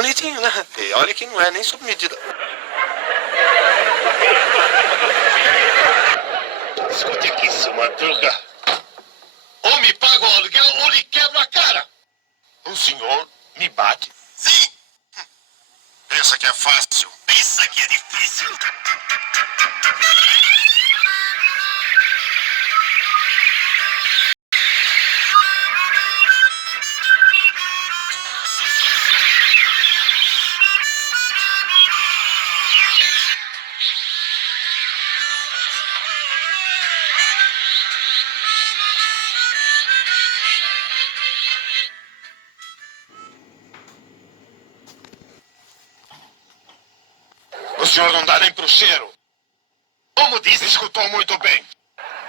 bonitinho, né? E olha que não é nem sob medida. Escute aqui, seu Madruga. Ou me paga o aluguel ou lhe quebro a cara. O senhor me bate. Sim. Pensa que é fácil. Pensa que é difícil. O senhor não dá nem pro cheiro. Como disse, escutou muito bem.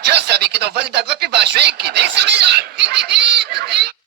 Já sabe que não vale dar golpe baixo, hein? Que nem seu melhor.